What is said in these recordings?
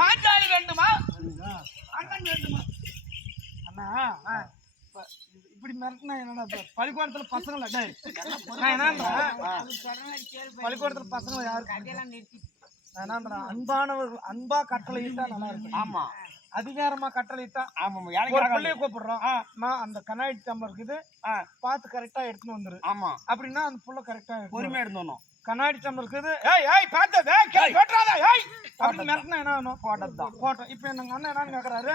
பாஞ்சாலி வேண்டுமா அண்ணன் வேண்டுமா? அண்ணா இப்படி மிரட்டினா என்னடா பள்ளிக்கூடத்துல பசங்கள என்னன்றா பள்ளிக்கூடத்துல பசங்களை யாரு என்னன்றா அன்பானவர்கள் அன்பா கட்டளை இட்டா நல்லா இருக்கு. ஆமா அதிகாரமா கட்டளை இட்டா பிள்ளைய கூப்பிடுறோம் நான் அந்த கண்ணாடி டம்ளர் இருக்குது பார்த்து கரெக்டா எடுத்துன்னு வந்துரு. ஆமா அப்படின்னா அந்த புள்ள கரெக்டா பொறுமையா எடுத்துணும். கண்ணாடி டம்ளர் இருக்குது ஏய் பார்த்து அப்படின்னு மிரட்டினா என்ன வேணும்? போட்டதுதான் போட்டோம். இப்ப எங்க அண்ணன் என்னன்னு கேக்குறாரு,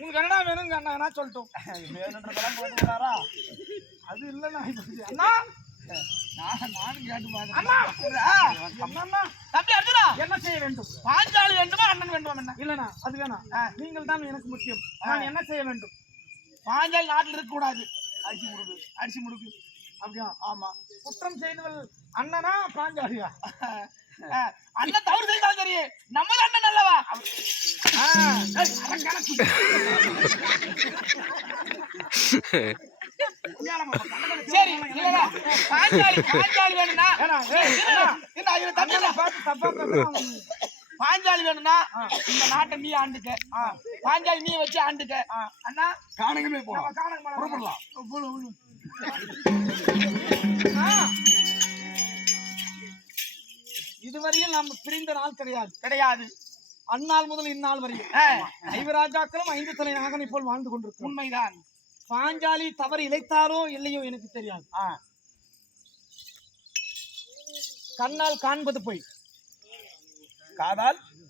உங்களுக்கு என்ன வேணுங்க அண்ணா என்ன சொல்லட்டும் அது இல்லண்ணா அண்ணா நானும் கேட்டு தம்பி அர்ஜுனா என்ன செய்ய வேண்டும்? பாஞ்சாலி வேண்டுமா அண்ணன் வேண்டுமா? என்ன இல்லண்ணா அது வேணாம், நீங்கள் தான் எனக்கு முக்கியம். நான் என்ன செய்ய வேண்டும்? பாஞ்சாலி நாட்டில் இருக்க கூடாது. அரிசி முடுக்கு அப்படியா? ஆமா. குற்றம் செய்தவள் அண்ணனா பாஞ்சாலியா? அண்ணன் தவறு செய்தாலும் சரி நம்ம அண்ணன் அல்லவா? சரி பாஞ்சாலி வேணும்னா பாஞ்சாலி வேணும்னா இந்த நாட்டை நீ ஆண்டுக்க, பாஞ்சாலி நீ வச்சு ஆண்டுக்க. அண்ணா காணங்கமே போலாம். இதுவரையில் நாம் பிரிந்த நாள் கிடையாது. அந்நாள் முதல் இந்நாள் வரையும் ஐவராஜாக்களும் 5 தலை நாகனை போல் வாழ்ந்து கொண்டிருக்கும். உண்மைதான். பாஞ்சாலி தவறு இழைத்தாரோ இல்லையோ எனக்கு தெரியாது. கண்ணால் காண்பது போய்,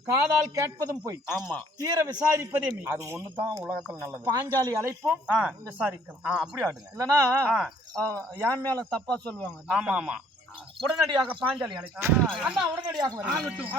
காதால் கேட்பதும் போய். ஆமா தீர விசாரிப்பதே அது ஒண்ணுதான் உலகத்துல நல்லது. பாஞ்சாலி அழைப்போம், விசாரிக்கலாம். அப்படி ஆடுங்க. இல்லன்னா என் மேல தப்பா சொல்லுவாங்க. ஆமா ஆமா உடனடியாக பாஞ்சாலி அழைக்கலாம். உடனடியாக ஆகட்டும்.